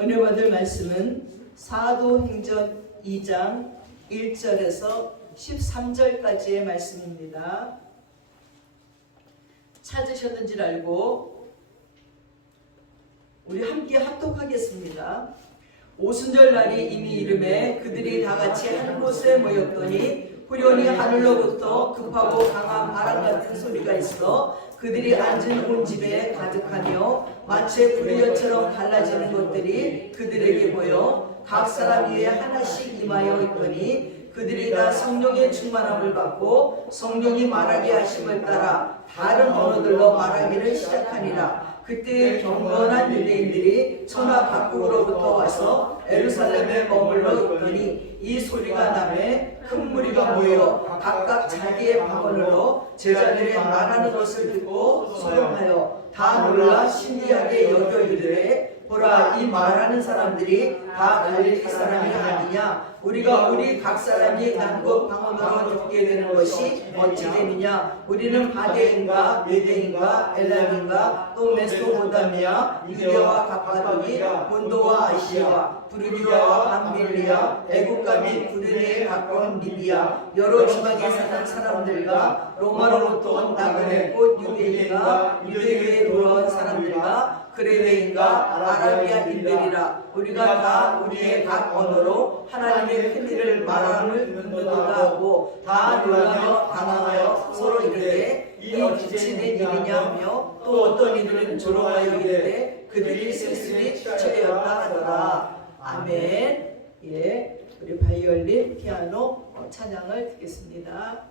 은혜 받을 말씀은 사도행전 2장 1절에서 13절까지의 말씀입니다. 찾으셨는지 알고 우리 함께 합독하겠습니다. 오순절 날이 이미 이름에 그들이 다 같이 한 곳에 모였더니 후련히 하늘로부터 급하고 강한 바람 같은 소리가 있어 그들이 앉은 온 집에 가득하며 마치 불이어처럼 갈라지는 것들이 그들에게 보여 각 사람 위에 하나씩 임하여 있더니 그들이 다 성령의 충만함을 받고 성령이 말하게 하심을 따라 다른 언어들로 말하기를 시작하니라. 그때 경건한 유대인들이 천하 각국으로부터 와서 예루살렘에 머물러 있더니 이 소리가 나매 큰 무리가 모여 각각 자기의 방언으로 제자들의 말하는 것을 듣고 소동하여 다 놀라 신기하게 여겨 이르되 보라, 이 말하는 사람들이 다 갈릴리 사람이 아니냐? 우리가 우리 각 사람이 난곳 방언으로 듣게 되는 것이 어찌 됨이냐? 우리는 바데인가 메데인가 엘람인가 또 메소포타미아 유대와 갑바도기 본도와 아시아 부르기아와 밤빌리아 애국과 및 구르네에 가까운 리비아 여러 지방에 사는 사람들과 로마로부터 온 나그네 곧 유대인과 유대교에 돌아온 사람들과 그레네인과 아라비아인들이라. 우리가 다 우리의 각 언어로 하나님의 큰 일을 말함을 듣는도다 하고 다 놀라며 당황하여 서로 이르되 이 어찌 된 일이냐 하며 또 어떤 이들은 조롱하여 이르되 그들이 쓸쓸히 시체였다 하더라. 아멘. 예, 우리 바이올린, 피아노 찬양을 듣겠습니다.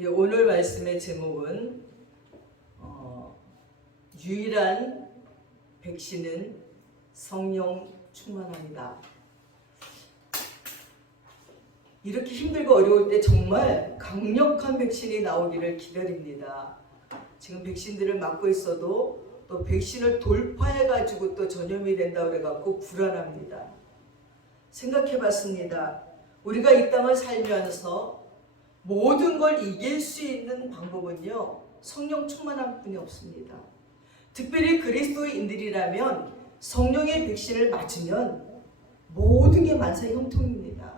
예, 오늘 말씀의 제목은 유일한 백신은 성령 충만합니다. 이렇게 힘들고 어려울 때 정말 강력한 백신이 나오기를 기다립니다. 지금 백신들을 맞고 있어도 또 백신을 돌파해가지고 또 전염이 된다고 그래갖고 불안합니다. 생각해봤습니다. 우리가 이 땅을 살면서 모든 걸 이길 수 있는 방법은요, 성령 충만한 분이 없습니다. 특별히 그리스도인들이라면 성령의 백신을 맞으면 모든 게 만사형통입니다.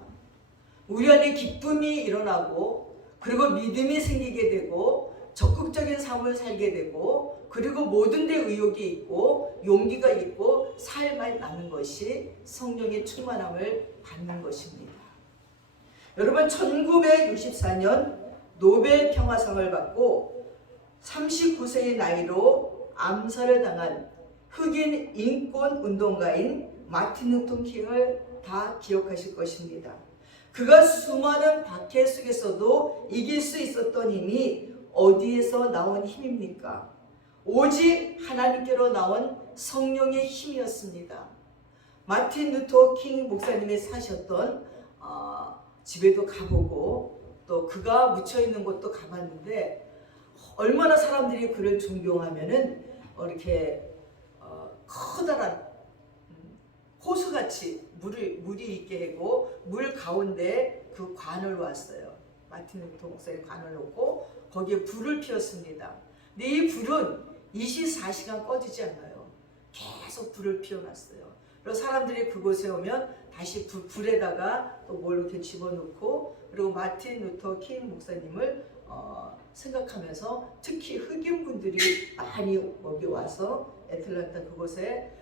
우리 안에 기쁨이 일어나고, 그리고 믿음이 생기게 되고, 적극적인 삶을 살게 되고, 그리고 모든 데 의욕이 있고 용기가 있고 삶에 맞는 것이 성령의 충만함을 받는 것입니다. 여러분, 1964년 노벨 평화상을 받고 39세의 나이로 암살을 당한 흑인 인권 운동가인 마틴 루터 킹을 다 기억하실 것입니다. 그가 수많은 박해 속에서도 이길 수 있었던 힘이 어디에서 나온 힘입니까? 오직 하나님께로 나온 성령의 힘이었습니다. 마틴 루터 킹 목사님이 사셨던 집에도 가보고 또 그가 묻혀있는 곳도 가봤는데, 얼마나 사람들이 그를 존경하면은 이렇게 커다란 호수같이 물이 있게 하고 물 가운데 그 관을 놓았어요. 마틴 루터 목사님 관을 놓고 거기에 불을 피웠습니다. 근데 이 불은 24시간 꺼지지 않아요. 계속 불을 피워놨어요. 그래서 사람들이 그곳에 오면 다시 불에다가 또 뭘 이렇게 집어넣고, 그리고 마틴 루터 킹 목사님을 생각하면서 특히 흑인 분들이 많이 여기 와서 애틀랜타 그곳에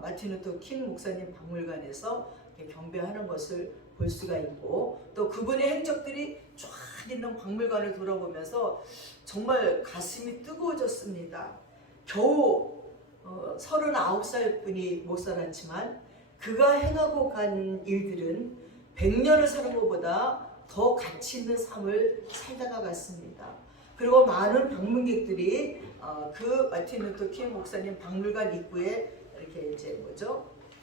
마틴 루터 킹 목사님 박물관에서 경배하는 것을 볼 수가 있고, 또 그분의 행적들이 쫙 있는 박물관을 돌아보면서 정말 가슴이 뜨거워졌습니다. 겨우 39살 뿐이 못 살았지만 그가 행하고 간 일들은 100년을 사는 것보다 더 가치 있는 삶을 살다가 갔습니다. 그리고 많은 방문객들이 그 마틴 루터 킹 목사님 박물관 입구에 이렇게 이제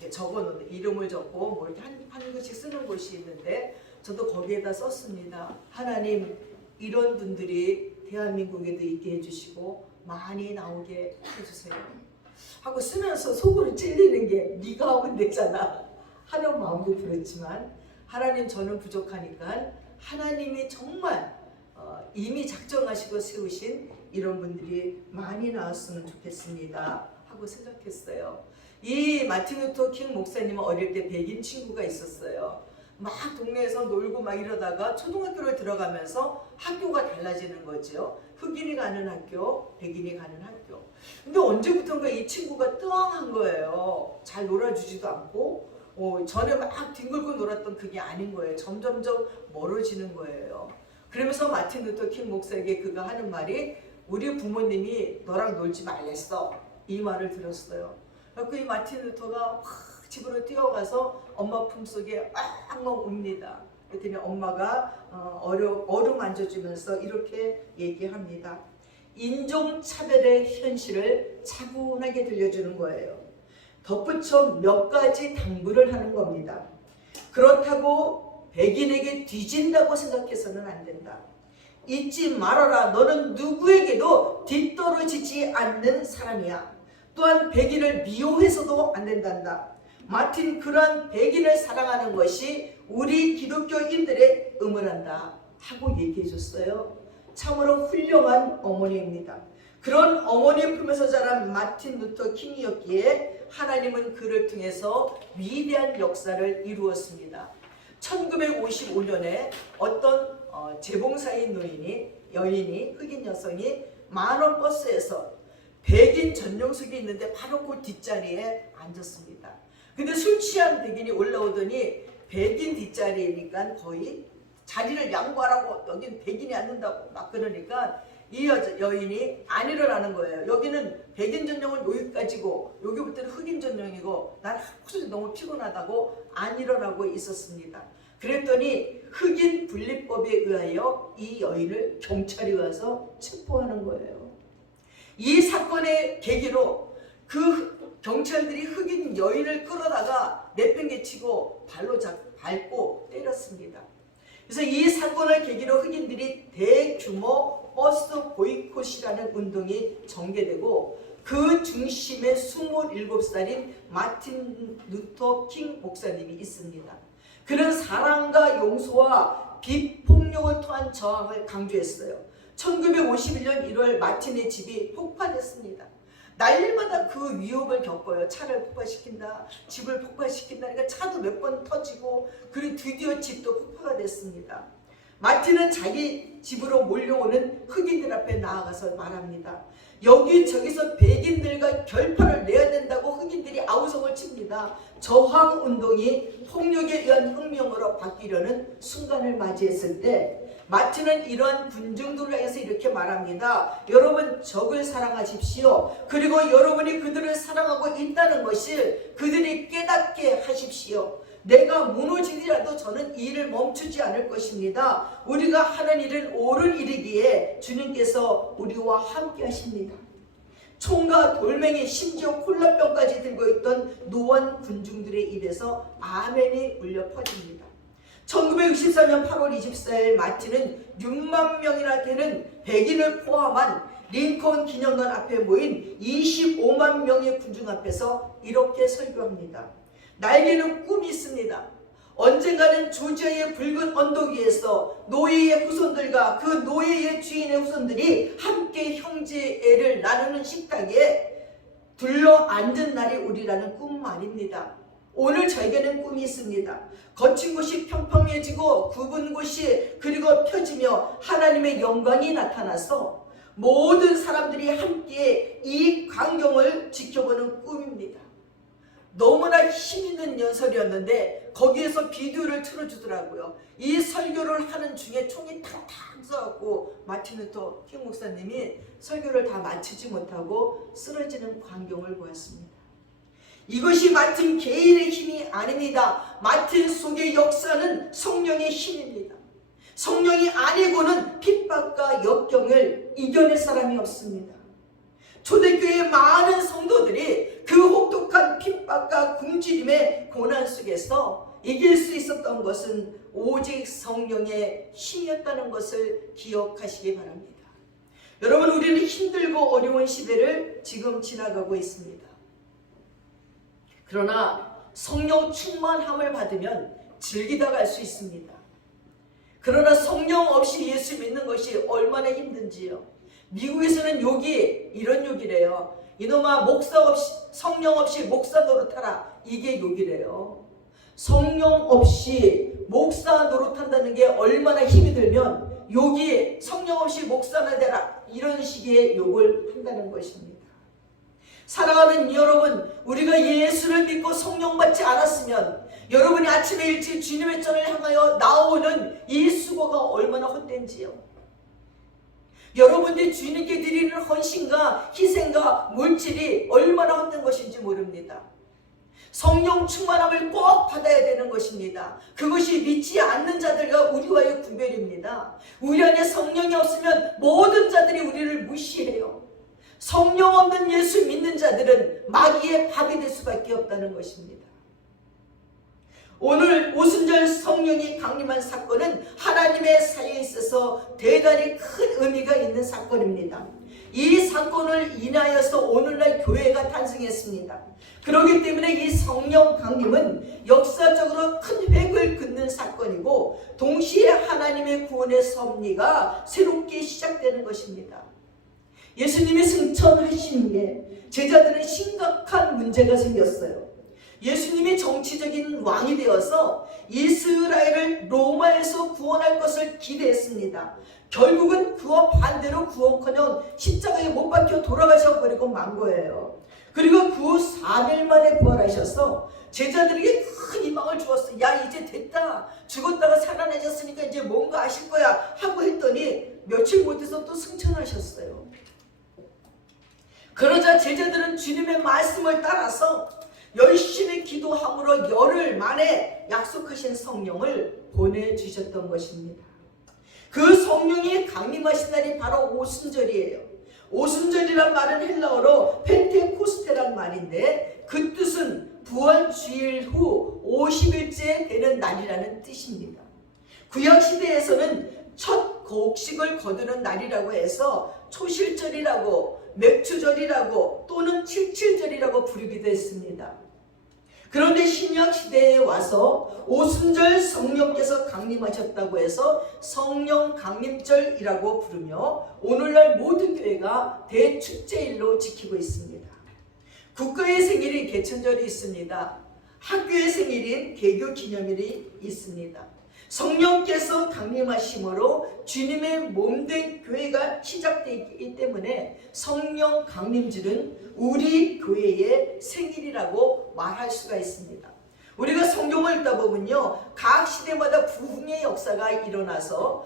적어놓는, 이름을 적고 뭐 이렇게 한 글씩 쓰는 곳이 있는데, 저도 거기에다 썼습니다. 하나님, 이런 분들이 대한민국에도 있게 해주시고 많이 나오게 해주세요 하고 쓰면서 속으로 찔리는 게, 네가 하면 되잖아 하는 마음도 들었지만, 하나님, 저는 부족하니까 하나님이 정말 이미 작정하시고 세우신 이런 분들이 많이 나왔으면 좋겠습니다 하고 생각했어요. 이 마틴 루터 킹 목사님은 어릴 때 백인 친구가 있었어요. 막 동네에서 놀고 막 이러다가 초등학교를 들어가면서 학교가 달라지는 거죠. 흑인이 가는 학교, 백인이 가는 학교. 근데 언제부턴가 이 친구가 뜨왕한 거예요. 잘 놀아주지도 않고, 전에 막 뒹굴고 놀았던 그게 아닌 거예요. 점점점 멀어지는 거예요. 그러면서 마틴 루터 킹 목사에게 그가 하는 말이, 우리 부모님이 너랑 놀지 말랬어, 이 말을 들었어요. 그래서 이 마틴 루터가 확 집으로 뛰어가서 엄마 품속에 엉엉 웁니다. 그랬더니 엄마가 얼음 만져주면서 이렇게 얘기합니다. 인종차별의 현실을 차분하게 들려주는 거예요. 덧붙여 몇 가지 당부를 하는 겁니다. 그렇다고 백인에게 뒤진다고 생각해서는 안 된다. 잊지 말아라. 너는 누구에게도 뒤떨어지지 않는 사람이야. 또한 백인을 미워해서도 안 된단다. 마틴, 그러한 백인을 사랑하는 것이 우리 기독교인들의 의무란다 하고 얘기해 줬어요. 참으로 훌륭한 어머니입니다. 그런 어머니 품에서 자란 마틴 루터 킹이었기에 하나님은 그를 통해서 위대한 역사를 이루었습니다. 1955년에 어떤 재봉사인 여인이, 흑인 여성이 만원 버스에서 백인 전용석이 있는데 바로 그 뒷자리에 앉았습니다. 근데 술 취한 백인이 올라오더니 백인 뒷자리니까 거의 자리를 양보하라고, 여긴 백인이 앉는다고 막 그러니까 이 여인이 안 일어나는 거예요. 여기는 백인 전용은 여기까지고 여기부터는 흑인 전용이고 난 너무 피곤하다고 안 일어나고 있었습니다. 그랬더니 흑인 분리법에 의하여 이 여인을 경찰이 와서 체포하는 거예요. 이 사건의 계기로 그 경찰들이 흑인 여인을 끌어다가 내팽개치고 발로 밟고 때렸습니다. 그래서 이 사건을 계기로 흑인들이 대규모 버스 보이콧이라는 운동이 전개되고 그 중심에 27살인 마틴 루터 킹 목사님이 있습니다. 그는 사랑과 용서와 비폭력을 통한 저항을 강조했어요. 1951년 1월 마틴의 집이 폭파됐습니다. 날마다 그 위협을 겪어요. 차를 폭파시킨다, 집을 폭파시킨다. 그러니까 차도 몇 번 터지고 그리고 드디어 집도 폭파가 됐습니다. 마틴은 자기 집으로 몰려오는 흑인들 앞에 나아가서 말합니다. 여기저기서 백인들과 결판을 내야 된다고 흑인들이 아우성을 칩니다. 저항운동이 폭력에 의한 혁명으로 바뀌려는 순간을 맞이했을 때 마틴은 이러한 군중들을 향해서 이렇게 말합니다. 여러분, 적을 사랑하십시오. 그리고 여러분이 그들을 사랑하고 있다는 것을 그들이 깨닫게 하십시오. 내가 무너지더라도 저는 이 일을 멈추지 않을 것입니다. 우리가 하는 일은 옳은 일이기에 주님께서 우리와 함께 하십니다. 총과 돌멩이, 심지어 콜라병까지 들고 있던 노원 군중들의 입에서 아멘이 울려 퍼집니다. 1964년 8월 24일 마틴은 6만 명이나 되는 백인을 포함한 링컨 기념관 앞에 모인 25만 명의 군중 앞에서 이렇게 설교합니다. 나에게는 꿈이 있습니다. 언젠가는 조지아의 붉은 언덕 위에서 노예의 후손들과 그 노예의 주인의 후손들이 함께 형제애를 나누는 식탁에 둘러 앉은 날이 오리라는 꿈 말입니다. 오늘 저에게는 꿈이 있습니다. 거친 곳이 평평해지고 굽은 곳이 그리고 펴지며 하나님의 영광이 나타나서 모든 사람들이 함께 이 광경을 지켜보는 꿈입니다. 너무나 힘있는 연설이었는데 거기에서 비디오를 틀어주더라고요. 이 설교를 하는 중에 총이 탁탁 쏘았고 마틴 루터 킹 목사님이 설교를 다 마치지 못하고 쓰러지는 광경을 보았습니다. 이것이 마틴 개인의 힘이 아닙니다. 마틴 속의 역사는 성령의 힘입니다. 성령이 아니고는 핍박과 역경을 이겨낼 사람이 없습니다. 초대교회의 많은 성도들이 그 혹독한 핍박과 굶주림의 고난 속에서 이길 수 있었던 것은 오직 성령의 힘이었다는 것을 기억하시기 바랍니다. 여러분, 우리는 힘들고 어려운 시대를 지금 지나가고 있습니다. 그러나 성령 충만함을 받으면 즐기다 갈 수 있습니다. 그러나 성령 없이 예수 믿는 것이 얼마나 힘든지요. 미국에서는 욕이 이런 욕이래요. 이놈아, 목사 없이, 성령 없이 목사 노릇하라. 이게 욕이래요. 성령 없이 목사 노릇한다는 게 얼마나 힘이 들면 욕이 성령 없이 목사나 되라. 이런 식의 욕을 한다는 것입니다. 사랑하는 여러분, 우리가 예수를 믿고 성령 받지 않았으면 여러분이 아침에 일찍 주님의 전을 향하여 나오는 이 수고가 얼마나 헛된지요. 여러분들이 주님께 드리는 헌신과 희생과 물질이 얼마나 헛된 것인지 모릅니다. 성령 충만함을 꼭 받아야 되는 것입니다. 그것이 믿지 않는 자들과 우리와의 구별입니다. 우리 안에 성령이 없으면 모든 자들이 우리를 무시해요. 성령 없는 예수 믿는 자들은 마귀의 밥이 될 수밖에 없다는 것입니다. 오늘 오순절 성령이 강림한 사건은 하나님의 사이에 있어서 대단히 큰 의미가 있는 사건입니다. 이 사건을 인하여서 오늘날 교회가 탄생했습니다. 그렇기 때문에 이 성령 강림은 역사적으로 큰 획을 긋는 사건이고 동시에 하나님의 구원의 섭리가 새롭게 시작되는 것입니다. 예수님이 승천하신 후에 제자들은 심각한 문제가 생겼어요. 예수님이 정치적인 왕이 되어서 이스라엘을 로마에서 구원할 것을 기대했습니다. 결국은 그와 반대로 구원커녕 십자가에 못 박혀 돌아가셔버리고 만 거예요. 그리고 그 4일 만에 부활하셔서 제자들에게 큰 희망을 주었어요. 야, 이제 됐다. 죽었다가 살아나셨으니까 이제 뭔가 하실 거야 하고 했더니 며칠 못해서 또 승천하셨어요. 그러자 제자들은 주님의 말씀을 따라서 열심히 기도함으로 열흘 만에 약속하신 성령을 보내주셨던 것입니다. 그 성령이 강림하신 날이 바로 오순절이에요. 오순절이란 말은 헬라어로 펜테코스테란 말인데 그 뜻은 부활 주일 후 50일째 되는 날이라는 뜻입니다. 구약시대에서는 첫 곡식을 거두는 날이라고 해서 초실절이라고, 맥주절이라고 또는 칠칠절이라고 부르기도 했습니다. 그런데 신약시대에 와서 오순절 성령께서 강림하셨다고 해서 성령 강림절이라고 부르며 오늘날 모든 교회가 대축제일로 지키고 있습니다. 국가의 생일이 개천절이 있습니다. 학교의 생일인 개교기념일이 있습니다. 성령께서 강림하심으로 주님의 몸된 교회가 시작되기 때문에 성령 강림절은 우리 교회의 생일이라고 말할 수가 있습니다. 우리가 성경을 읽다 보면요, 각 시대마다 부흥의 역사가 일어나서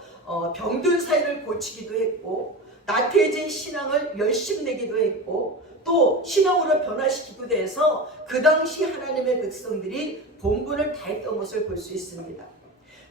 병든 사이를 고치기도 했고 나태해진 신앙을 열심내기도 했고 또 신앙으로 변화시키기도 해서 그 당시 하나님의 백성들이 본분을 다했던 것을 볼 수 있습니다.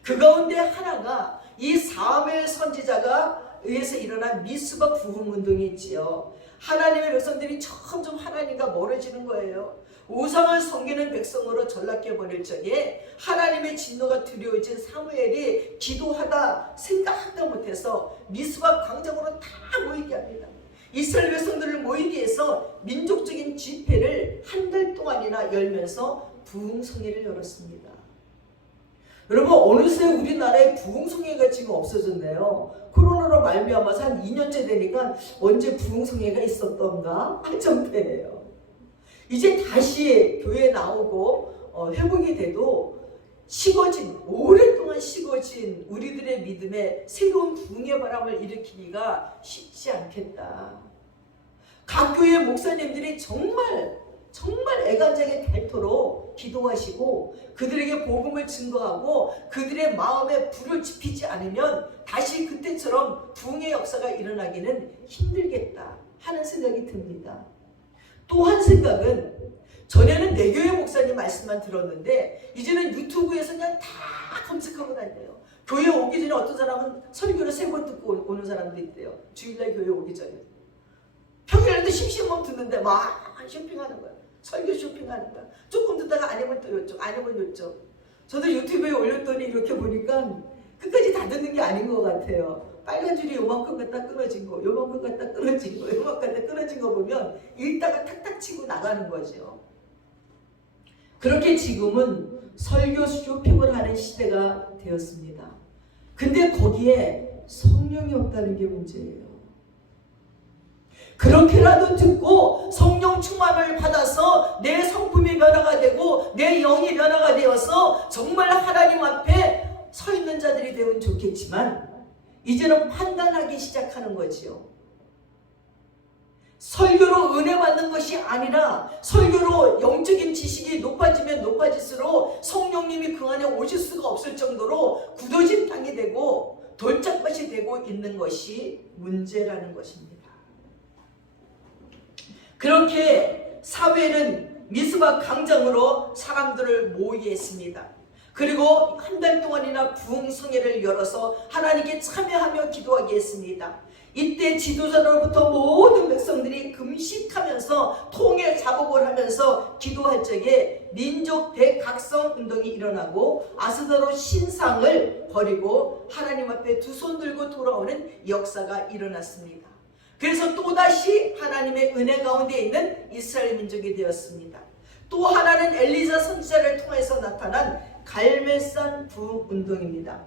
그 가운데 하나가 이 사무엘 선지자가 의해서 일어난 미스바 부흥운동이 있지요. 하나님의 백성들이 점점 하나님과 멀어지는 거예요. 우상을 섬기는 백성으로 전락해버릴 적에 하나님의 진노가 두려워진 사무엘이 기도하다 생각하다 못해서 미스바 광장으로 다 모이게 합니다. 이스라엘 백성들을 모이게 해서 민족적인 집회를 한 달 동안이나 열면서 부흥성회를 열었습니다. 여러분, 어느새 우리나라에 부흥성회가 지금 없어졌네요. 코로나로 말미암아서 한 2년째 되니까 언제 부흥성회가 있었던가 한정패예요. 이제 다시 교회에 나오고 회복이 돼도 오랫동안 식어진 우리들의 믿음에 새로운 부흥의 바람을 일으키기가 쉽지 않겠다. 각 교회 목사님들이 정말 애간장에 닳도록 기도하시고 그들에게 복음을 증거하고 그들의 마음에 불을 지피지 않으면 다시 그때처럼 부흥의 역사가 일어나기는 힘들겠다 하는 생각이 듭니다. 또 한 생각은, 전에는 내 교회 목사님 말씀만 들었는데 이제는 유튜브에서 그냥 다 검색하고 다녀요. 교회 오기 전에 어떤 사람은 설교를 3번 듣고 오는 사람도 있대요. 주일날 교회 오기 전에. 평일에도 심심하면 듣는데 막 쇼핑하는 거야. 설교 쇼핑하는 거야. 조금 듣다가 아니면 또 요쪽, 아니면 요쪽. 저도 유튜브에 올렸더니 이렇게 보니까 끝까지 다 듣는 게 아닌 것 같아요. 빨간 줄이 요만큼 갖다 끊어진 거, 요만큼 갖다 끊어진 거, 요만큼 갖다 끊어진 거 보면 읽다가 탁탁 치고 나가는 거죠. 그렇게 지금은 설교 쇼핑을 하는 시대가 되었습니다. 근데 거기에 성령이 없다는 게 문제예요. 그렇게라도 듣고 성령 충만을 받아서 내 성품이 변화가 되고 내 영이 변화가 되어서 정말 하나님 앞에 서 있는 자들이 되면 좋겠지만 이제는 판단하기 시작하는 거지요. 설교로 은혜 받는 것이 아니라 설교로 영적인 지식이 높아지면 높아질수록 성령님이 그 안에 오실 수가 없을 정도로 굳어진 땅이 되고 돌짝밭이 되고 있는 것이 문제라는 것입니다. 그렇게 사무엘은 미스바 광장으로 사람들을 모이게 했습니다. 그리고 한 달 동안이나 부흥성회를 열어서 하나님께 참여하며 기도하게 했습니다. 이때 지도자로부터 모든 백성들이 금식하면서 통해 작업을 하면서 기도할 적에 민족 대각성 운동이 일어나고 아스더로 신상을 버리고 하나님 앞에 두 손 들고 돌아오는 역사가 일어났습니다. 그래서 또다시 하나님의 은혜 가운데 있는 이스라엘 민족이 되었습니다. 또 하나는 엘리사 선지자를 통해서 나타난 갈멜산 부흥운동입니다.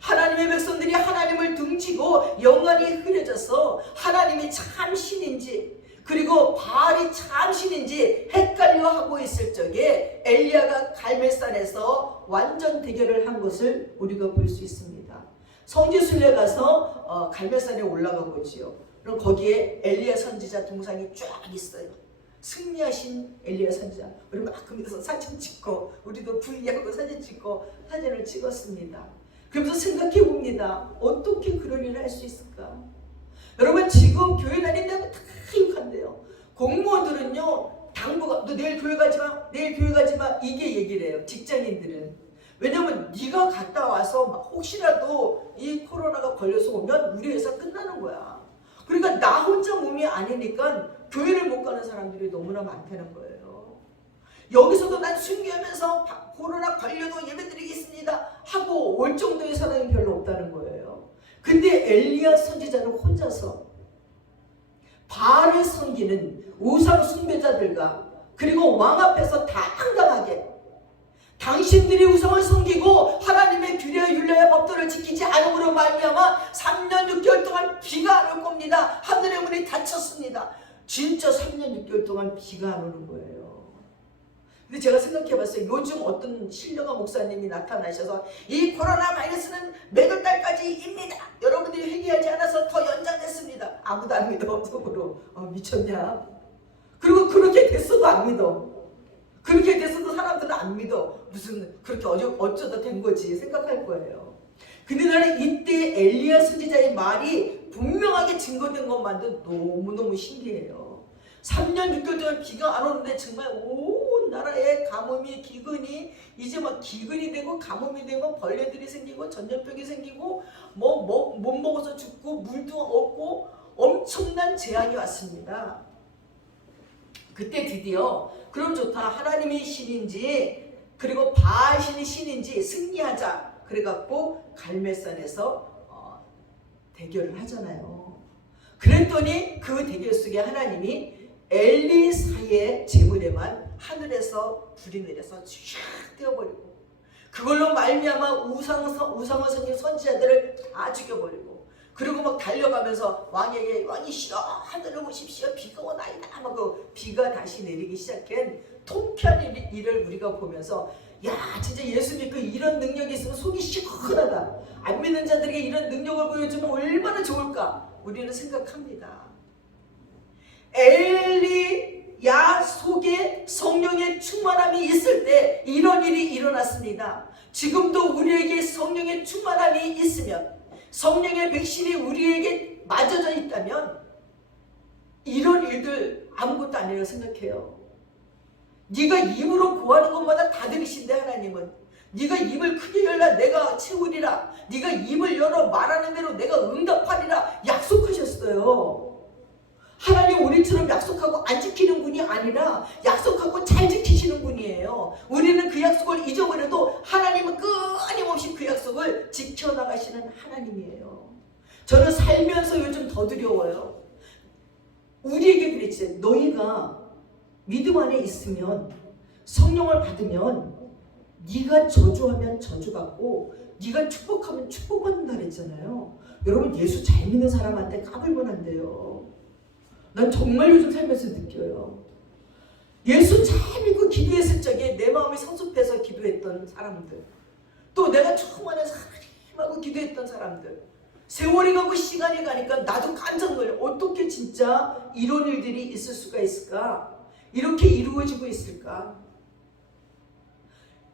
하나님의 백성들이 하나님을 등지고 영안이 흐려져서 하나님이 참 신인지 그리고 바알이 참 신인지 헷갈려하고 있을 적에 엘리야가 갈멜산에서 완전 대결을 한 것을 우리가 볼 수 있습니다. 성지순례 가서 갈멜산에 올라가 보지요. 그럼 거기에 엘리야 선지자 동상이 쫙 있어요. 승리하신 엘리야 선지자. 우리 막 거기서 사진 찍고 우리도 V하고 사진 찍고 사진을 찍었습니다. 그러면서 생각해 봅니다. 어떻게 그런 일을 할 수 있을까? 여러분 지금 교회 다닌다고 다 욕한대요. 공무원들은요 다 당부가 너 내일 교회 가지 마, 내일 교회 가지 마, 이게 얘기를 해요. 직장인들은. 왜냐면 네가 갔다 와서 혹시라도 이 코로나가 걸려서 오면 우리 회사 끝나는 거야. 그러니까 나 혼자 몸이 아니니까 교회를 못 가는 사람들이 너무나 많다는 거예요. 여기서도 난 순교하면서 코로나 걸려도 예배드리겠습니다 하고 올 정도의 사람이 별로 없다는 거예요. 근데 엘리야 선지자는 혼자서 바알을 섬기는 우상 숭배자들과 그리고 왕 앞에서 당당하게 당신들이 우상을 섬기고 하나님의 규례와 율례와 법도를 지키지 않음으로 말미암아 3년 6개월 동안 비가 안 올 겁니다. 하늘의 문이 닫혔습니다. 진짜 3년 6개월 동안 비가 안 오는 거예요. 근데 제가 생각해봤어요. 요즘 어떤 신령한 목사님이 나타나셔서 이 코로나 바이러스는 매달 달까지입니다. 여러분들이 회개하지 않아서 더 연장됐습니다. 아무도 안 믿어. 속으로 미쳤냐? 그리고 그렇게 됐어도 안 믿어. 그렇게 됐어도 사람들은 안 믿어. 무슨 그렇게 어쩌다 된 거지 생각할 거예요. 근데 나는 이때 엘리야 선지자의 말이 분명하게 증거된 것만도 너무너무 신기해요. 3년 6개월 동안 비가 안 오는데 정말 온 나라에 가뭄이 기근이 이제 막 기근이 되고 가뭄이 되고 벌레들이 생기고 전염병이 생기고 못 먹어서 죽고 물도 없고 엄청난 재앙이 왔습니다. 그때 드디어 그럼 좋다. 하나님이 신인지 그리고 바알 신이 신인지 승리하자. 그래갖고 갈멜산에서 대결을 하잖아요. 그랬더니 그 대결 속에 하나님이 엘리사의 제물에만 하늘에서 불이 내려서 쫙 떼어버리고 그걸로 말미암아 우상을 섬긴 선지자들을 다 죽여버리고 그리고 막 달려가면서 왕에게 왕이 싫어 하늘을 보십시오 비가 오나이다 막 그 비가 다시 내리기 시작한 통쾌한 일을 우리가 보면서 야 진짜 예수 믿고 이런 능력이 있으면 속이 시원하다. 안 믿는 자들에게 이런 능력을 보여주면 얼마나 좋을까 우리는 생각합니다. 엘리야 속에 성령의 충만함이 있을 때 이런 일이 일어났습니다. 지금도 우리에게 성령의 충만함이 있으면 성령의 백신이 우리에게 맞아져 있다면 이런 일들 아무것도 아니라고 생각해요. 네가 입으로 구하는 것마다 다 들으신대. 하나님은 네가 입을 크게 열라 내가 채우리라. 네가 입을 열어 말하는 대로 내가 응답하리라 약속하셨어요. 하나님 우리처럼 약속하고 안 지키는 분이 아니라 약속하고 잘 지키시는 분이에요. 우리는 그 약속을 잊어버려도 하나님은 끊임없이 그 약속을 지켜나가시는 하나님이에요. 저는 살면서 요즘 더 두려워요. 우리에게 그랬지. 너희가 믿음 안에 있으면 성령을 받으면 네가 저주하면 저주받고 네가 축복하면 축복받는다 그랬잖아요. 여러분 예수 잘 믿는 사람한테 까불면 안 돼요. 난 정말 요즘 살면서 느껴요. 예수 잘 믿고 기도했을 적에 내 마음이 성숙해서 기도했던 사람들, 또 내가 처음 하는 하나님하고 기도했던 사람들, 세월이 가고 시간이 가니까 나도 깜짝 놀래. 어떻게 진짜 이런 일들이 있을 수가 있을까? 이렇게 이루어지고 있을까?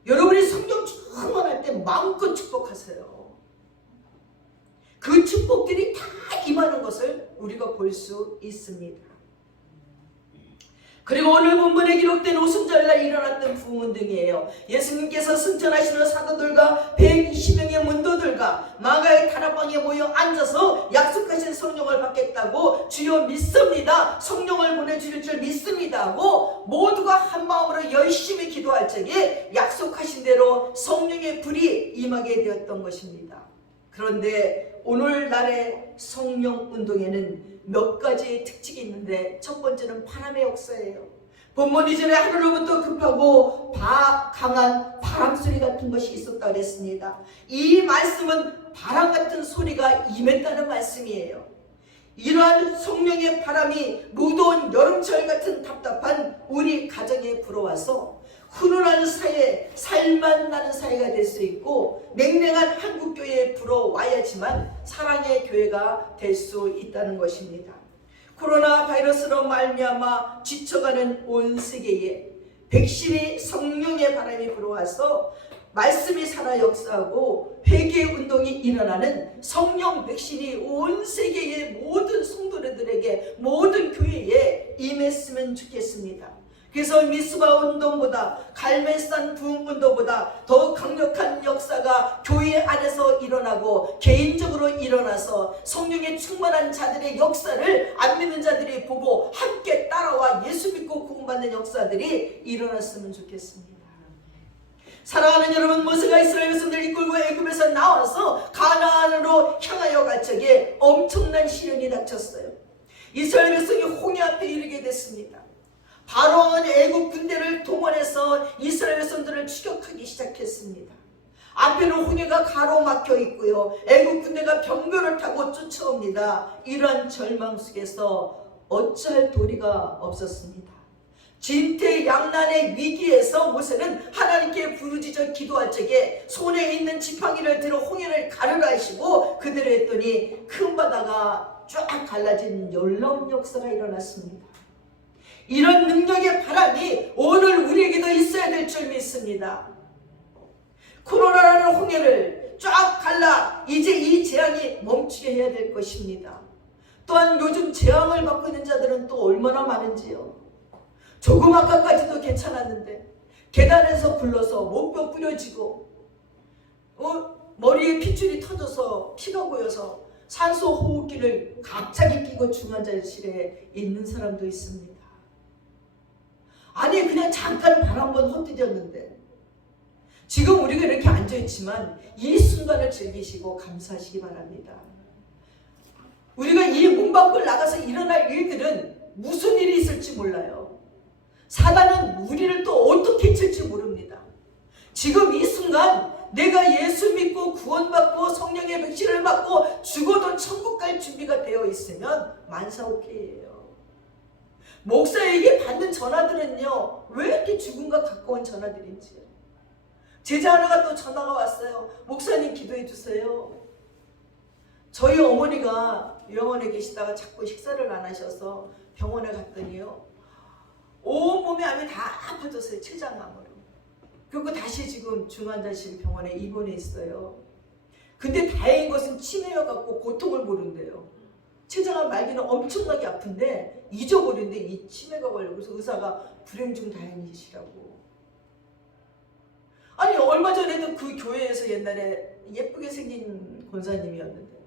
여러분이 성령 충만할 때 마음껏 축복하세요. 그 축복들이 다 임하는 것을 우리가 볼 수 있습니다. 그리고 오늘 본문에 기록된 오순절날 일어났던 부흥 등이에요. 예수님께서 승천하시는 사도들과 120명의 문도들과 마가의 다락방에 모여 앉아서 약속하신 성령을 받겠다고 주여 믿습니다. 성령을 보내주실 줄 믿습니다 하고 모두가 한 마음으로 열심히 기도할 적에 약속하신 대로 성령의 불이 임하게 되었던 것입니다. 그런데 오늘날의 성령 운동에는 몇 가지의 특징이 있는데 첫 번째는 바람의 역사예요. 본문 이전에 하늘로부터 급하고 강한 바람소리 같은 것이 있었다고 했습니다. 이 말씀은 바람 같은 소리가 임했다는 말씀이에요. 이러한 성령의 바람이 무더운 여름철 같은 답답한 우리 가정에 불어와서 훈훈한 사회, 살만 나는 사회가 될 수 있고 냉랭한 한국교회에 불어와야지만 사랑의 교회가 될 수 있다는 것입니다. 코로나 바이러스로 말미암아 지쳐가는 온 세계에 백신이 성령의 바람이 불어와서 말씀이 살아 역사하고 회개 운동이 일어나는 성령 백신이 온 세계의 모든 성도들에게 모든 교회에 임했으면 좋겠습니다. 그래서 미스바 운동보다 갈멜산 부흥 운동보다 더 강력한 역사가 교회 안에서 일어나고 개인적으로 일어나서 성령에 충만한 자들의 역사를 안 믿는 자들이 보고 함께 따라와 예수 믿고 구원받는 역사들이 일어났으면 좋겠습니다. 사랑하는 여러분, 모세가 이스라엘 백성들을 이끌고 애굽에서 나와서 가나안으로 향하여 갈 적에 엄청난 시련이 닥쳤어요. 이스라엘 백성이 홍해 앞에 이르게 됐습니다. 바로는 애굽 군대를 동원해서 이스라엘 백성들을 추격하기 시작했습니다. 앞에는 홍해가 가로막혀 있고요. 애굽 군대가 병거를 타고 쫓아옵니다. 이러한 절망 속에서 어찌할 도리가 없었습니다. 진퇴양난의 위기에서 모세는 하나님께 부르짖어 기도할 적에 손에 있는 지팡이를 들어 홍해를 가르라 하시고 그대로 했더니 큰 바다가 쫙 갈라진 놀라운 역사가 일어났습니다. 이런 능력의 바람이 오늘 우리에게도 있어야 될 줄 믿습니다. 코로나라는 홍해를 쫙 갈라 이제 이 재앙이 멈추게 해야 될 것입니다. 또한 요즘 재앙을 받고 있는 자들은 또 얼마나 많은지요. 조금 아까까지도 괜찮았는데 계단에서 굴러서 목뼈 부러지고 머리에 핏줄이 터져서 피가 고여서 산소 호흡기를 갑자기 끼고 중환자실에 있는 사람도 있습니다. 아니 그냥 잠깐 발 한번 헛디뎠는데 지금 우리가 이렇게 앉아있지만 이 순간을 즐기시고 감사하시기 바랍니다. 우리가 이 문 밖을 나가서 일어날 일들은 무슨 일이 있을지 몰라요. 사단은 우리를 또 어떻게 칠지 모릅니다. 지금 이 순간 내가 예수 믿고 구원받고 성령의 백신을 받고 죽어도 천국 갈 준비가 되어 있으면 만사오케이예요. 목사에게 받는 전화들은요 왜 이렇게 죽음과 가까운 전화들인지요. 제자 하나가 또 전화가 왔어요. 목사님 기도해 주세요. 저희 어머니가 병원에 계시다가 자꾸 식사를 안 하셔서 병원에 갔더니요 온몸에 암이 다 아파졌어요. 췌장암으로. 그리고 다시 지금 중환자실 병원에 입원해 있어요. 근데 다행인 것은 치매여갖고 고통을 모른대요. 췌장암 말기는 엄청나게 아픈데 잊어버리는데 이 치매가 걸려. 그래서 의사가 불행 중 다행이시라고. 아니 얼마 전에도 그 교회에서 옛날에 예쁘게 생긴 권사님이었는데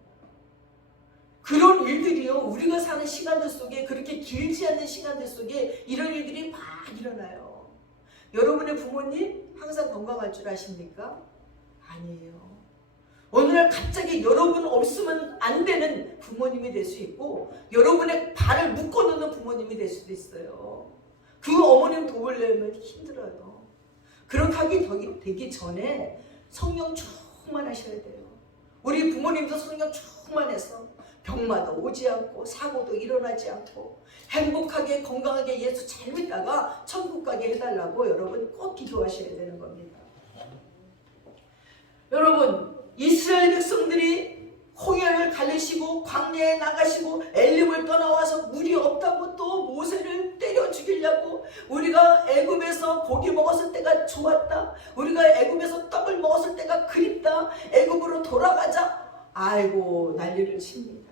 그런 일들이요 우리가 사는 시간들 속에 그렇게 길지 않은 시간들 속에 이런 일들이 막 일어나요. 여러분의 부모님 항상 건강할 줄 아십니까? 아니에요. 어느 날 갑자기 여러분 없으면 안 되는 부모님이 될 수 있고 여러분의 발을 묶어놓는 부모님이 될 수도 있어요. 그 어머님 도우려면 힘들어요. 그렇게 되기 전에 성령 충만하셔야 돼요. 우리 부모님도 성령 충만해서 병마도 오지 않고 사고도 일어나지 않고 행복하게 건강하게 예수 잘 믿다가 천국 가게 해달라고 여러분 꼭 기도하셔야 되는 겁니다. 여러분 이스라엘 백성들이 홍해를 갈리시고 광야에 나가시고 엘림을 떠나와서 물이 없다고 또 모세를 때려 죽이려고 우리가 애굽에서 고기 먹었을 때가 좋았다. 우리가 애굽에서 떡을 먹었을 때가 그립다. 애굽으로 돌아가자. 아이고 난리를 칩니다.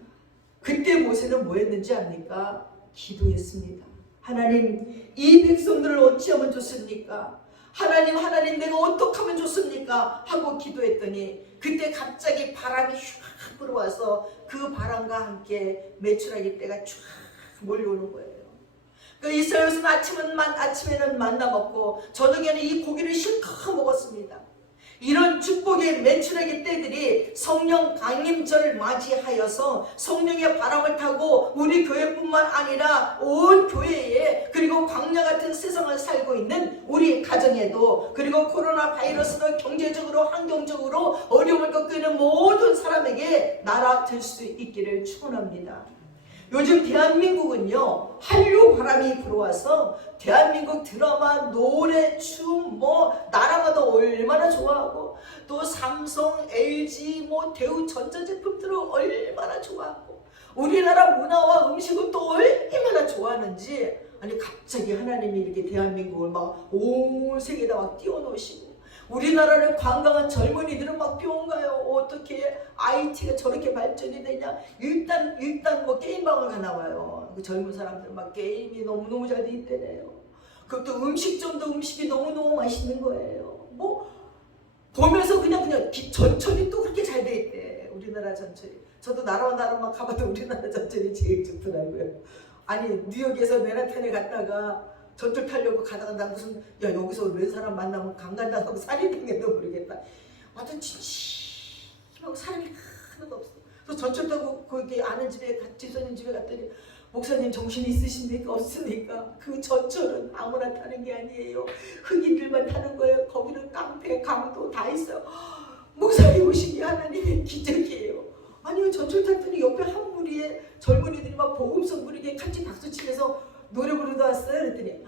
그때 모세는 뭐 했는지 압니까? 기도했습니다. 하나님 이 백성들을 어찌하면 좋습니까? 하나님 내가 어떻게 하면 좋습니까? 하고 기도했더니 그때 갑자기 바람이 휙 불어와서 그 바람과 함께 메추라기 떼가 쫙 몰려오는 거예요. 그 이스라엘에서는 아침에는 만나 먹고 저녁에는 이 고기를 실컷 먹었습니다. 이런 축복의 메추라기 떼들이 성령 강림절을 맞이하여서 성령의 바람을 타고 우리 교회뿐만 아니라 온 교회에 그리고 광야 같은 세상을 살고 있는 우리 가정에도 그리고 코로나 바이러스로 경제적으로 환경적으로 어려움을 겪고 있는 모든 사람에게 날아들 수 있기를 축원합니다. 요즘 대한민국은요 한류 바람이 불어와서 대한민국 드라마, 노래, 춤 나라마다 얼마나 좋아하고 또 삼성, LG 대우 전자제품들을 얼마나 좋아하고 우리나라 문화와 음식은 또 얼마나 좋아하는지 아니 갑자기 하나님이 이렇게 대한민국을 막 온 세계에다 막 띄워놓으시고 우리나라를 관광한 젊은이들은 막 병가요. 어떻게 IT가 저렇게 발전이 되냐. 일단 게임방을 가나 봐요. 그 젊은 사람들 막 게임이 너무너무 잘 돼 있대네요. 그것도 음식점도 음식이 너무너무 맛있는 거예요. 뭐 보면서 그냥 전철이 또 그렇게 잘 돼 있대. 우리나라 전철이. 저도 나라와 나라만 가봐도 우리나라 전철이 제일 좋더라고요. 아니 뉴욕에서 맨하탄에 갔다가 전철 타려고 가다가 나 무슨 야 여기서 웬 사람 만나면 강간당하고 살인당해도 모르겠다. 완전 진심하고 사람이 하나도 없어. 그래서 전철 타고 거기 아는 집사님 집에 갔더니 목사님 정신이 있으십니까? 없습니까? 그 전철은 아무나 타는 게 아니에요. 흑인들만 타는 거예요. 거기는 깡패, 강도 다 있어요. 목사님 오시니 하나님의 기적이에요. 아니요 전철 탔더니 옆에 한 무리의 젊은이들이 막 복음성 부리게 같이 박수치면서 노래 부르다 왔어요. 그랬더니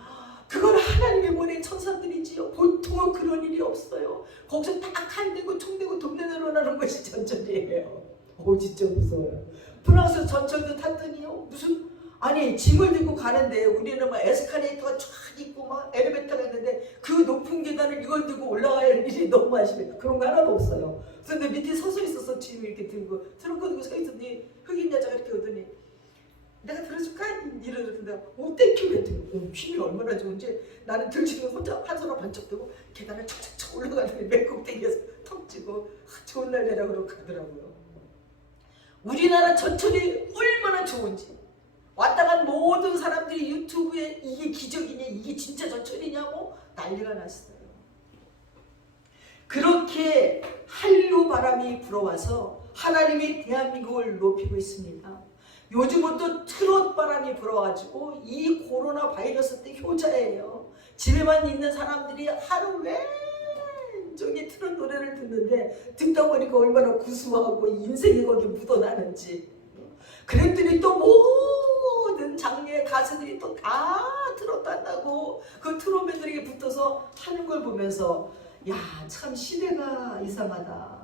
그건 하나님이 보낸 천사들이지요. 보통은 그런 일이 없어요. 거기서 다 칼 들고 총 들고 돈 내놓으라는 것이 전철이에요. 오 진짜 무서워요. 프랑스 전철도 탔더니요 무슨 아니 짐을 들고 가는데 우리는 막 에스카레이터가 쫙 있고 막 엘리베이터가 있는데 그 높은 계단을 이걸 들고 올라가야 할 일이 너무 많으시면 그런 거 하나도 없어요. 그래서 내 밑에 서서 있었어. 짐을 이렇게 들고 트렁크 들고 서 있었더니 흑인 여자가 이렇게 오더니 내가 들어줄까? 이러는데 땡큐 그랬더니 힘이 얼마나 좋은지 나는 들지고 혼자 한 손으로 번쩍 들고 계단을 척척척 올라가더니 맨꼭대기에서 턱 찌고 좋은 날 되라 그러고 가더라고요. 우리나라 전철이 얼마나 좋은지 왔다 간 모든 사람들이 유튜브에 이게 기적이냐 이게 진짜 전철이냐고 난리가 났어요. 그렇게 한류 바람이 불어와서 하나님이 대한민국을 높이고 있습니다. 요즘은 또 트롯 바람이 불어가지고 이 코로나 바이러스 때 효자예요. 집에만 있는 사람들이 하루 종일 트롯 노래를 듣는데 듣다 보니까 얼마나 구수하고 인생이 거기 묻어나는지. 그랬더니 또 모든 장르의 가수들이 또 다 트롯 한다고 그 트롯맨들에게 붙어서 하는 걸 보면서 야 참 시대가 이상하다.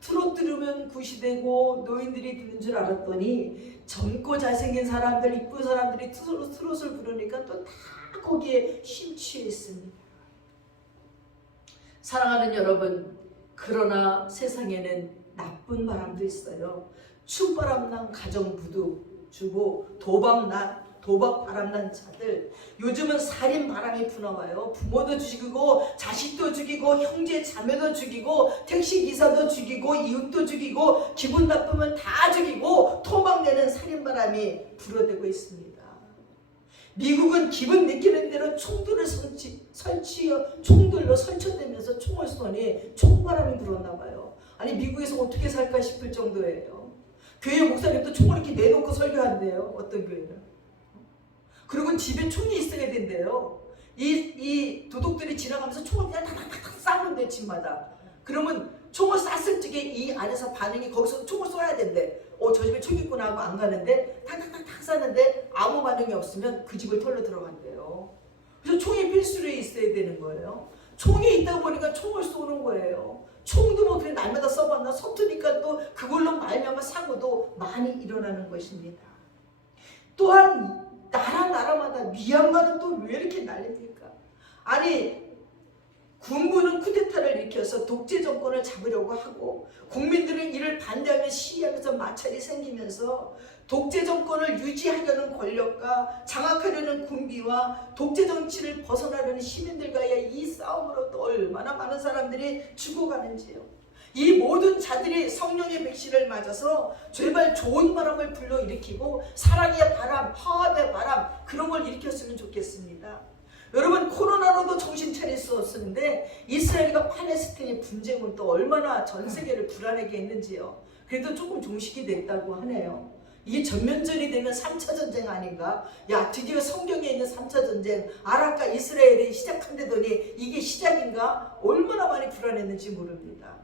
트롯 들으면 구시대고 노인들이 듣는 줄 알았더니 젊고 잘생긴 사람들 이쁜 사람들이 트롯을 부르니까 또 다 거기에 심취해 있습니다. 사랑하는 여러분, 그러나 세상에는 나쁜 바람도 있어요. 춤바람난 가정 부두주고 도박 바람난 자들, 요즘은 살인 바람이 부나와요. 부모도 죽이고 자식도 죽이고 형제 자매도 죽이고 택시기사도 죽이고 이웃도 죽이고 기분 나쁘면 다 죽이고 토막내는 살인 바람이 불어대고 있습니다. 미국은 기분 느끼는 대로 총들을 총들로 설치되면서 총을 쏘니 총바람이 불었나 봐요. 아니 미국에서 어떻게 살까 싶을 정도예요. 교회 목사님도 총을 이렇게 내놓고 설교한대요. 어떤 교회는. 그리고 집에 총이 있어야 된대요. 이 도둑들이 지나가면서 총을 그냥 탁탁탁 싸는데 집마다. 그러면 총을 쐈을 적에 이 안에서 반응이 거기서 총을 쏘야 된대. 저 집에 총 있구나 하고 안 가는데 탁탁탁탁 쐈는데 아무 반응이 없으면 그 집을 털러 들어간대요. 그래서 총이 필수로 있어야 되는 거예요. 총이 있다 보니까 총을 쏘는 거예요. 총도 뭐 그래 날마다 써봤나 서투니까 또 그걸로 말미암아 사고도 많이 일어나는 것입니다. 또한 나라마다 미얀마는 또 왜 이렇게 난립니까? 아니 군부는 쿠데타를 일으켜서 독재 정권을 잡으려고 하고 국민들은 이를 반대하며 시위하면서 마찰이 생기면서 독재 정권을 유지하려는 권력과 장악하려는 군비와 독재 정치를 벗어나려는 시민들과의 이 싸움으로 또 얼마나 많은 사람들이 죽어가는지요. 이 모든 자들이 성령의 백신을 맞아서 제발 좋은 바람을 불러일으키고 사랑의 바람, 화합의 바람 그런 걸 일으켰으면 좋겠습니다. 여러분 코로나로도 정신 차릴 수 없었는데 이스라엘과 팔레스타인의 분쟁은 또 얼마나 전 세계를 불안하게 했는지요. 그래도 조금 종식이 됐다고 하네요. 이게 전면전이 되면 3차 전쟁 아닌가? 야 드디어 성경에 있는 3차 전쟁 아랍과 이스라엘이 시작한다더니 이게 시작인가? 얼마나 많이 불안했는지 모릅니다.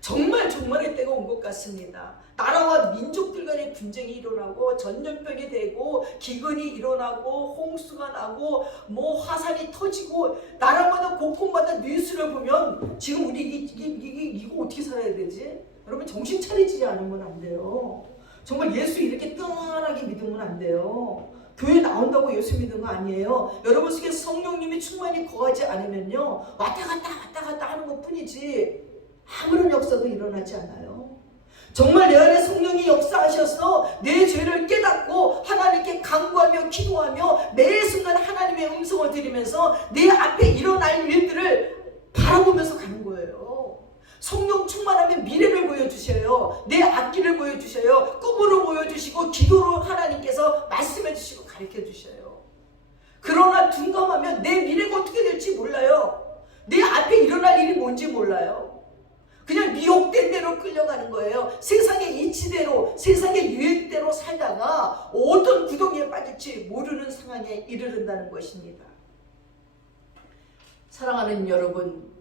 정말 종말의 때가 온 것 같습니다. 나라와 민족들 간의 분쟁이 일어나고 전염병이 되고 기근이 일어나고 홍수가 나고 뭐 화산이 터지고 나라마다 곳곳마다 뉴스를 보면 지금 우리 이거 어떻게 살아야 되지? 여러분 정신 차리지 않으면 안 돼요. 정말 예수 이렇게 뚱하게 믿으면 안 돼요. 교회 나온다고 예수 믿은 거 아니에요. 여러분 속에 성령님이 충만히 거하지 않으면요 왔다 갔다 하는 것 뿐이지 아무런 역사도 일어나지 않아요. 정말 내 안에 성령이 역사하셔서 내 죄를 깨닫고 하나님께 간구하며 기도하며 매 순간 하나님의 음성을 들으면 드리면서 내 앞에 일어날 일들을 바라보면서 가는 거예요. 성령 충만하면 미래를 보여주셔요. 내 앞길을 보여주셔요. 꿈으로 보여주시고 기도로 하나님께서 말씀해 주시고 가르쳐 주셔요. 그러나 둔감하면 내 미래가 어떻게 될지 몰라요. 내 앞에 일어날 일이 뭔지 몰라요. 그냥 미혹된 대로 끌려가는 거예요. 세상의 이치대로, 세상의 유행대로 살다가 어떤 구덩이에 빠질지 모르는 상황에 이르른다는 것입니다. 사랑하는 여러분,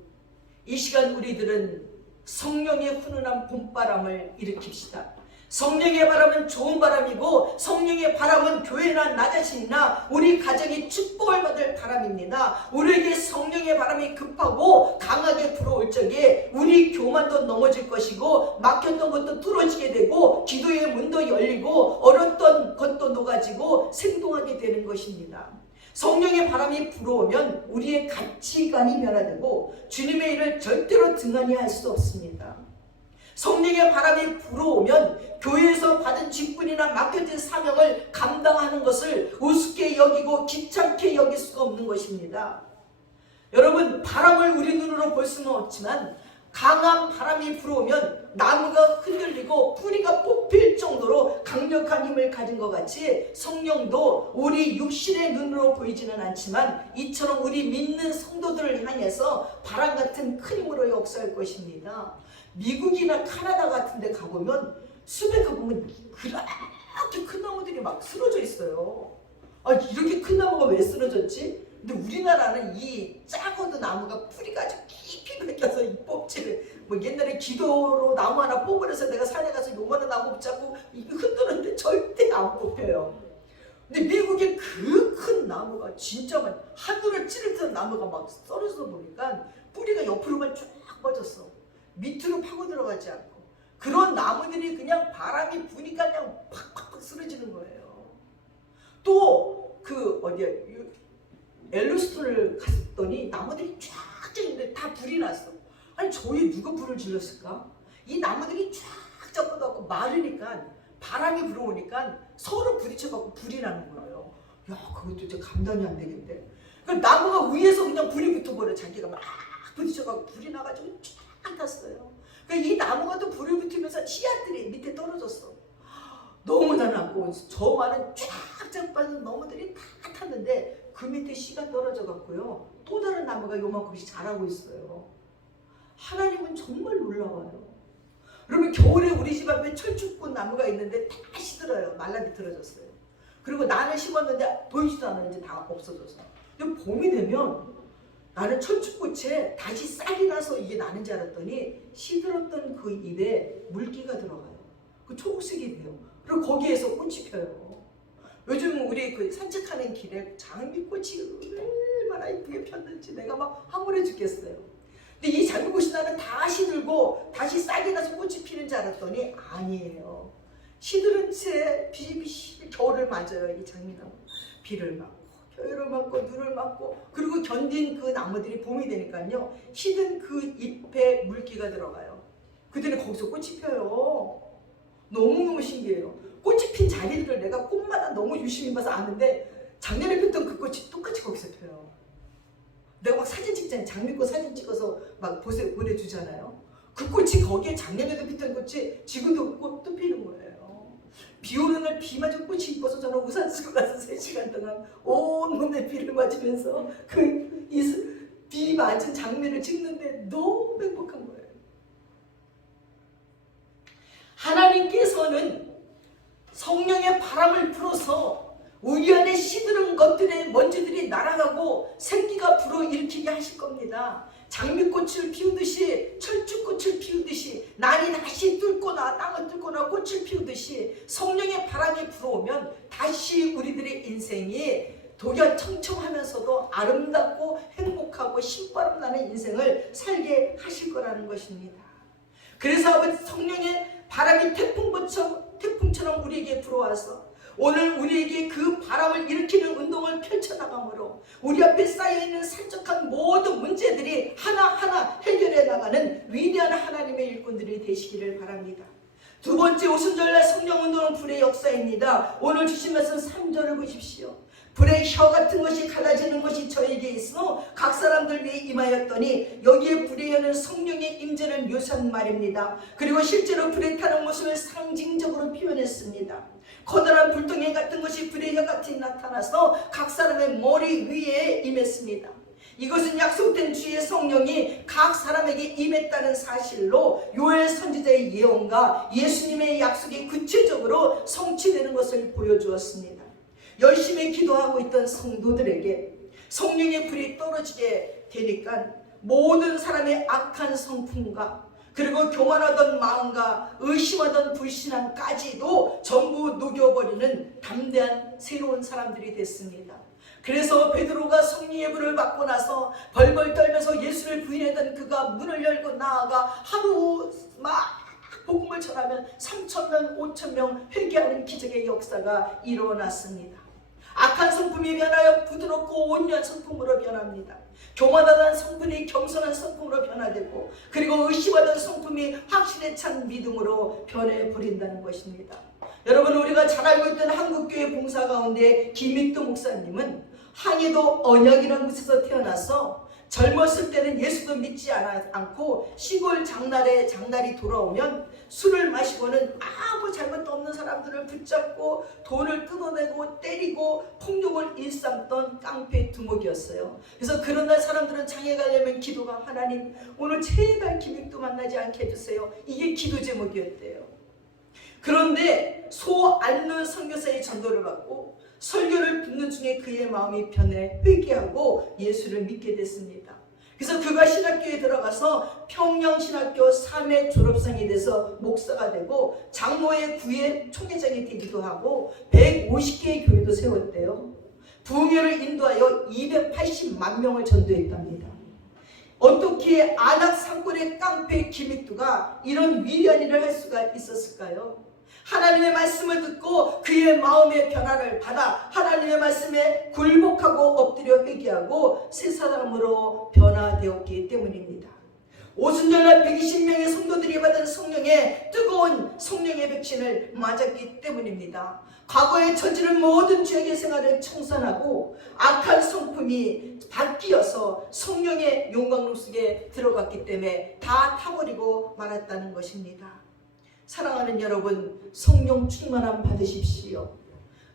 이 시간 우리들은 성령의 훈훈한 봄바람을 일으킵시다. 성령의 바람은 좋은 바람이고 성령의 바람은 교회나 나 자신이나 우리 가정이 축복을 받을 바람입니다. 우리에게 성령의 바람이 급하고 강하게 불어올 적에 우리 교만도 넘어질 것이고 막혔던 것도 뚫어지게 되고 기도의 문도 열리고 얼었던 것도 녹아지고 생동하게 되는 것입니다. 성령의 바람이 불어오면 우리의 가치관이 변화되고 주님의 일을 절대로 등한히 할 수 없습니다. 성령의 바람이 불어오면 교회에서 받은 직분이나 맡겨진 사명을 감당하는 것을 우습게 여기고 귀찮게 여길 수가 없는 것입니다. 여러분, 바람을 우리 눈으로 볼 수는 없지만 강한 바람이 불어오면 나무가 흔들리고 뿌리가 뽑힐 정도로 강력한 힘을 가진 것 같이 성령도 우리 육신의 눈으로 보이지는 않지만 이처럼 우리 믿는 성도들을 향해서 바람 같은 큰 힘으로 역사할 것입니다. 미국이나 카나다 같은 데 가보면 숲에 가보면 그렇게 큰 나무들이 막 쓰러져 있어요. 아, 이렇게 큰 나무가 왜 쓰러졌지? 근데 우리나라는 이 작아도 나무가 뿌리가 아주 깊이 박혀서 이 뽑지를 뭐 옛날에 기도로 나무 하나 뽑으려서 내가 산에 가서 요만한 나무 붙잡고 흔드는데 절대 안 뽑혀요. 근데 미국의 그 큰 나무가 진짜 막 하늘을 찌를 듯한 나무가 막 썰어서 보니까 뿌리가 옆으로만 쫙 뻗었어. 밑으로 파고 들어가지 않고 그런 나무들이 그냥 바람이 부니까 그냥 팍팍팍 쓰러지는 거예요. 또 그 어디야 엘로스톤을 갔더니 나무들이 쫙 있는데 다 불이 났어. 아니 저기 누가 불을 질렀을까? 이 나무들이 쫙 잡아갖고 마르니까 바람이 불어오니까 서로 부딪혀갖고 불이 나는 거예요. 야, 그것도 이제 감당이 안 되겠대. 그러니까 나무가 위에서 그냥 불이 붙어버려. 자기가 막 부딪혀갖고 불이 나가지고 쫙 탔어요. 그러니까 이 나무가 또 불이 붙으면서 씨앗들이 밑에 떨어졌어. 너무나 나고 저 많은 쫙쫙 빠진 나무들이 다 탔는데 그 밑에 씨가 떨어져 갖고요. 또 다른 나무가 요만큼씩 자라고 있어요. 하나님은 정말 놀라워요. 그러면 겨울에 우리 집 앞에 철쭉꽃 나무가 있는데 다 시들어요. 말라 비틀어졌어요. 그리고 나는 심었는데 보이지도 않아요. 이제 다 없어져서. 근데 봄이 되면 나는 철쭉꽃에 다시 싹이 나서 이게 나는 줄 알았더니 시들었던 그 잎에 물기가 들어가요. 그 초록색이 돼요. 그리고 거기에서 꽃이 펴요. 요즘 우리 그 산책하는 길에 장미꽃이 얼마나 이쁘게 폈는지 내가 막 황홀해 죽겠어요. 근데 이 장미꽃이 나는 다 시들고 다시 싹이 나서 꽃이 피는 줄 알았더니 아니에요. 시들은 채 비실비실 겨울을 맞아요. 이 장미나무. 비를 맞고 겨울을 맞고 눈을 맞고 그리고 견딘 그 나무들이 봄이 되니까요. 시든 그 잎에 물기가 들어가요. 그들은 거기서 꽃이 펴요. 너무너무 신기해요. 꽃이 핀 자리들을 내가 꽃마다 너무 유심히 봐서 아는데 작년에 폈던 그 꽃이 똑같이 거기서 펴요. 내가 막 사진 찍잖아요. 장미꽃 사진 찍어서 막 보내주잖아요. 그 꽃이 거기에 작년에도 피던 꽃이 지금도 꽃도 피는 거예요. 비 오는 날 비 맞은 꽃이 이뻐서 저는 우산 쓰고 가서 3시간 동안 온몸에 비를 맞으면서 비 맞은 장미를 찍는데 너무 행복한 거예요. 하나님께서는 성령의 바람을 불어서 우리 안에 시드는 것들의 먼지들이 날아가고 생기가 불어일으키게 하실 겁니다. 장미꽃을 피우듯이 철쭉꽃을 피우듯이 날이 다시 뚫거나 땅을 뚫거나 꽃을 피우듯이 성령의 바람이 불어오면 다시 우리들의 인생이 독야청청하면서도 아름답고 행복하고 신바람 나는 인생을 살게 하실 거라는 것입니다. 그래서 아버지 성령의 바람이 태풍처럼 우리에게 불어와서 오늘 우리에게 그 바람을 일으키는 운동을 펼쳐나가므로 우리 앞에 쌓여있는 산적한 모든 문제들이 하나하나 해결해 나가는 위대한 하나님의 일꾼들이 되시기를 바랍니다. 두 번째 오순절날 성령운동은 불의 역사입니다. 오늘 주신 말씀 3절을 보십시오. 불의 혀 같은 것이 갈라지는 것이 저에게 있어 각 사람들 위에 임하였더니 여기에 불의 혀는 성령의 임재를 묘사한 말입니다. 그리고 실제로 불에 타는 모습을 상징적으로 표현했습니다. 커다란 불덩이 같은 것이 불의 혀 같이 나타나서 각 사람의 머리 위에 임했습니다. 이것은 약속된 주의 성령이 각 사람에게 임했다는 사실로 요엘 선지자의 예언과 예수님의 약속이 구체적으로 성취되는 것을 보여주었습니다. 열심히 기도하고 있던 성도들에게 성령의 불이 떨어지게 되니까 모든 사람의 악한 성품과 그리고 교만하던 마음과 의심하던 불신앙까지도 전부 녹여버리는 담대한 새로운 사람들이 됐습니다. 그래서 베드로가 성령의 불을 받고 나서 벌벌 떨면서 예수를 부인했던 그가 문을 열고 나아가 하루 막 복음을 전하면 3,000명, 5,000명 회개하는 기적의 역사가 일어났습니다. 악한 성품이 변하여 부드럽고 온유한 성품으로 변합니다. 교만하던 성품이 겸손한 성품으로 변화되고 그리고 의심하던 성품이 확신에 찬 믿음으로 변해버린다는 것입니다. 여러분, 우리가 잘 알고 있던 한국교회 봉사 가운데 김익도 목사님은 항해도 언약이라는 곳에서 태어나서 젊었을 때는 예수도 믿지 않고 시골 장날이 돌아오면 술을 마시고는 아무 잘못도 없는 사람들을 붙잡고 돈을 뜯어내고 때리고 폭력을 일삼던 깡패 두목이었어요. 그래서 그런 날 사람들은 장에 가려면 기도가 하나님 오늘 제발 김익도 만나지 않게 해주세요. 이게 기도 제목이었대요. 그런데 소안룬 선교사의 전도를 받고 설교를 듣는 중에 그의 마음이 변해 회개하고 예수를 믿게 됐습니다. 그래서 그가 신학교에 들어가서 평양신학교 3회 졸업생이 돼서 목사가 되고 장로회 9회 총회장이 되기도 하고 150개의 교회도 세웠대요. 부흥회를 인도하여 280만 명을 전도했답니다. 어떻게 안악 산골의 깡패 김익두가 이런 위대한 일을 할 수가 있었을까요? 하나님의 말씀을 듣고 그의 마음의 변화를 받아 하나님의 말씀에 굴복하고 엎드려 회개하고 새 사람으로 변화되었기 때문입니다. 오순절날 120명의 성도들이 받은 성령의 뜨거운 성령의 백신을 맞았기 때문입니다. 과거에 저지른 모든 죄의 생활을 청산하고 악한 성품이 바뀌어서 성령의 용광로 속에 들어갔기 때문에 다 타버리고 말았다는 것입니다. 사랑하는 여러분, 성령 충만함 받으십시오.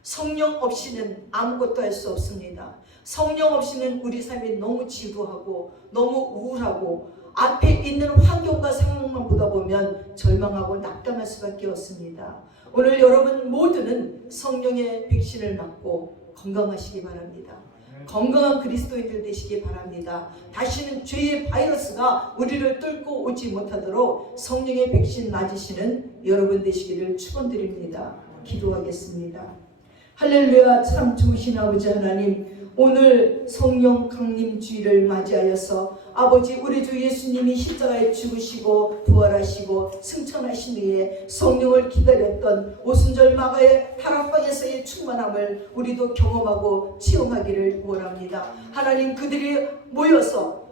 성령 없이는 아무것도 할 수 없습니다. 성령 없이는 우리 삶이 너무 지루하고 너무 우울하고 앞에 있는 환경과 상황만 보다 보면 절망하고 낙담할 수밖에 없습니다. 오늘 여러분 모두는 성령의 백신을 맞고 건강하시기 바랍니다. 건강한 그리스도인들 되시기 바랍니다. 다시는 죄의 바이러스가 우리를 뚫고 오지 못하도록 성령의 백신 맞으시는 여러분 되시기를 축원드립니다. 기도하겠습니다. 할렐루야. 참 좋으신 아버지 하나님, 오늘 성령 강림 주일을 맞이하여서 아버지 우리 주 예수님이 십자가에 죽으시고 부활하시고 승천하신 후에 성령을 기다렸던 오순절 마가의 다락방에서의 충만함을 우리도 경험하고 체험하기를 원합니다. 하나님, 그들이 모여서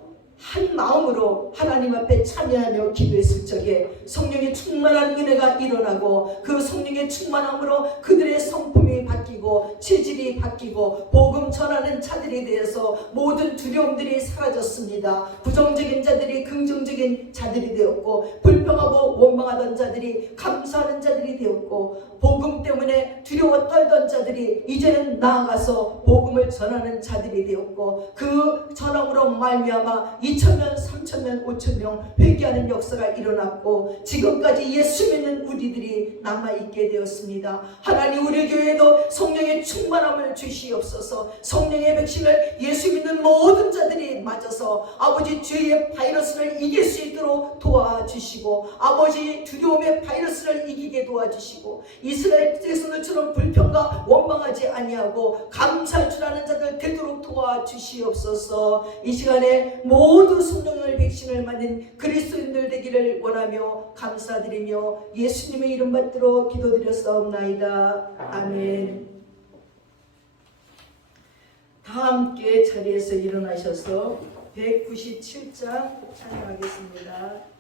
한 마음으로 하나님 앞에 참여하며 기도했을 적에 성령의 충만한 은혜가 일어나고 그 성령의 충만함으로 그들의 성품이 바뀌고 체질이 바뀌고 복음 전하는 자들이 되어서 모든 두려움들이 사라졌습니다. 부정적인 자들이 긍정적인 자들이 되었고 불평하고 원망하던 자들이 감사하는 자들이 되었고 복음 때문에 두려워 떨던 자들이 이제는 나아가서 복음을 전하는 자들이 되었고 그 전함으로 말미암아 2,000명, 3,000명, 5,000명 회개하는 역사가 일어났고 지금까지 예수 믿는 우리들이 남아있게 되었습니다. 하나님, 우리 교회도 성령의 충만함을 주시옵소서. 성령의 백신을 예수 믿는 모든 자들이 맞아서 아버지 죄의 바이러스를 이길 수 있도록 도와주시고 아버지 두려움의 바이러스를 이기게 도와주시고 이스라엘 백성들처럼 불평과 원망하지 아니하고 감사할 줄 아는 자들 되도록 도와주시옵소서. 이 시간에 모두 성령의 백신을 맞는 그리스도인들 되기를 원하며 감사드리며 예수님의 이름 받들어 기도드렸사옵나이다. 아멘. 다 함께 자리에서 일어나셔서 197장 찬양하겠습니다.